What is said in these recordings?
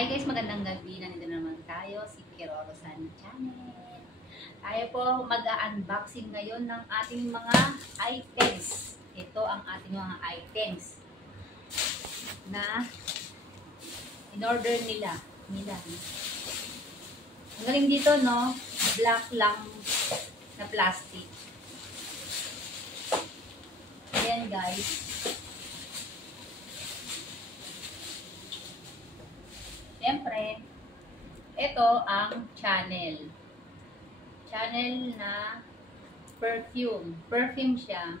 Hi guys, magandang gabi. Nandito naman tayo, si Kiroro San Channel. Tayo po mag-unboxing ngayon ng ating mga items. Ito ang ating mga items na in-order nila. Ang galing dito, no? Black lang na plastic. Ayan guys. Siyempre, ito ang channel. Channel na perfume. Perfume siya.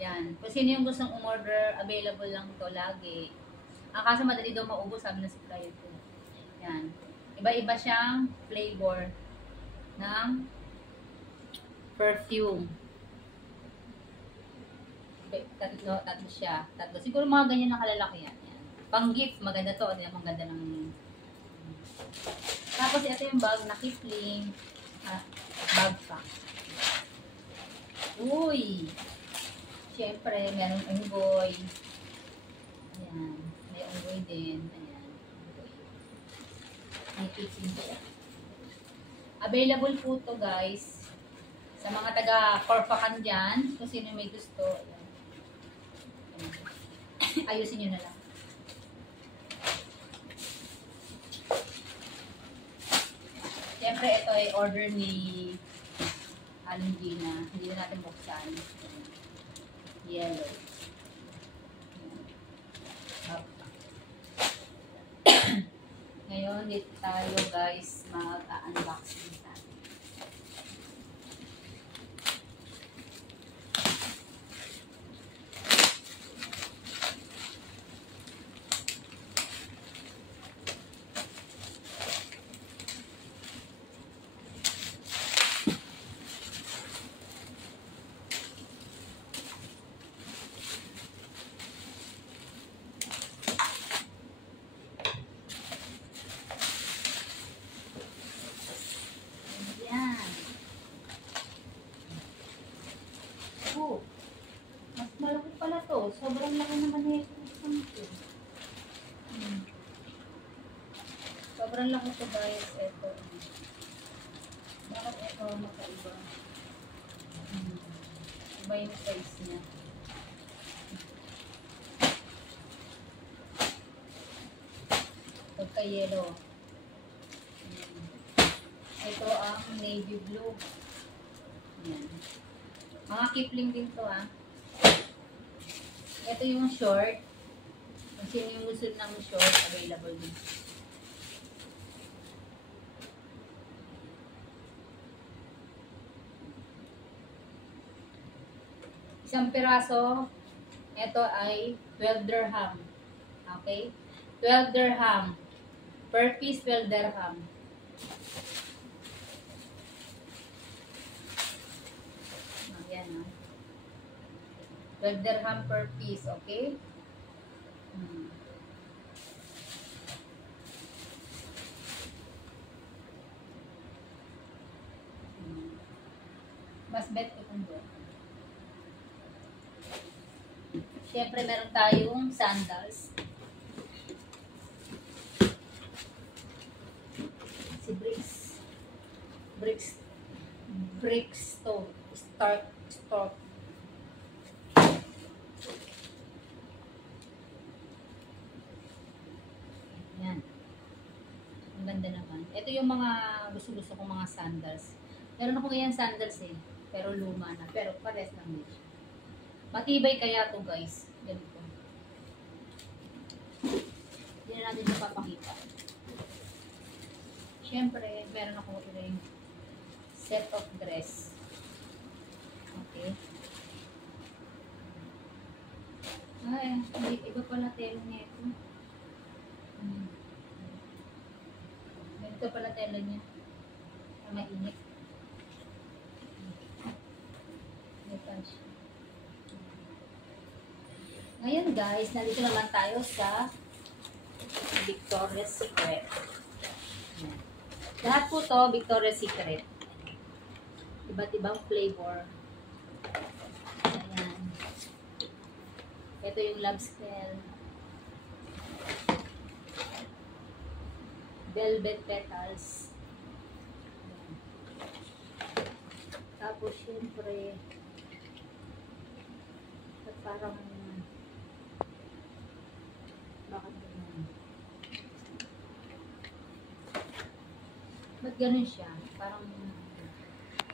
Yan. Kung sino yung gustong umorder, available lang to lagi. Ang kaso madali daw maubos, sabi na supplier ko. Yan. Iba-iba siyang flavor ng perfume. Tatlo siya. Tatlo. Siguro mga ganyan na kalalaki yan. Pang gift, maganda to. Ang ganda ng... Tapos ito yung bag na Kipling. Bag pa. Uy! Siyempre, merong unggoy. Ayan. May unggoy din. Ayan. Unggoy. May Kipling siya. Available po to guys. Sa mga taga-Corpacan dyan. Kung sino may gusto. Ayan. Ayusin nyo na lang. Siyempre, ito ay order ni Aling Gina. Hindi na natin buksan. Yellow. Ngayon, dito tayo guys mag-unboxing natin. Mas malaki pala to. Sobrang laki naman na ito. Sobrang laki to guys. Ito. Bakit ito makaiba? Iba yung size niya. Pagka-yellow. Ito ang navy blue. Yan. Mga Kipling din to Ito yung short. Kung sino yung gusto ng short, available din. Isang piraso, ito ay 12 dirham. Okay? 12 dirham. Per piece, 12 dirham. Ayan, 12 dirham per piece, okay? Mas bet ko kung doon. Siyempre, meron tayong sandals. Si Brickstone. Start. Yan. Ang ganda naman. Ito yung mga gusto-gusto kong mga sandals. Meron ako ngayon sandals pero luma na. Pero pares lang din siya. Matibay kaya to guys. Ganito. Hindi na natin siya papakita. Siyempre, meron ako rin set of dress. Okay. Ay, iba pala tela niya ito. Ganito pala tela niya. Mainit. Ngayon guys, nandito naman tayo sa Victoria's Secret. Lahat po to Victoria's Secret. Iba't ibang flavor. Ayan. Ito yung love spell. velvet petals. Ayan. Tapos, syempre, at parang, bakit ganun? Ba't ganun siya? Parang,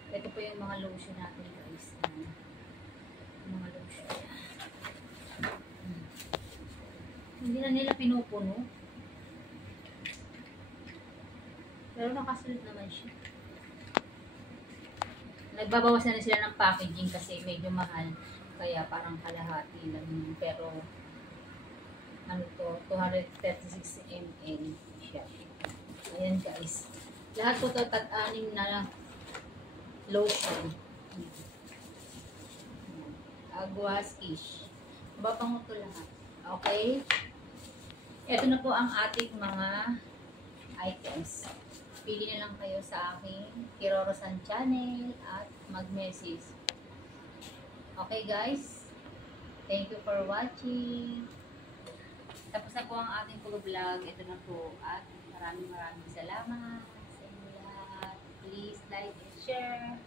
ito po yung mga lotion natin, guys. Ayan. Yung mga lotion. Hindi na nila pinupuno. Pero nakasunod naman siya. Nagbabawas na sila ng packaging kasi medyo mahal. Kaya parang kalahati lang yun. Pero, ano to, 236 ml siya. Ayan guys. Lahat po to tat-anim na lotion. Aguas Ish. Mababango to lahat. Okay? Ito na po ang ating mga items. Pili na lang kayo sa aking Kiroro-san channel at mag-message. Okay guys? Thank you for watching. Tapos na po ang ating vlog. Ito na po. At maraming salamat sa inyo lahat. Please like and share.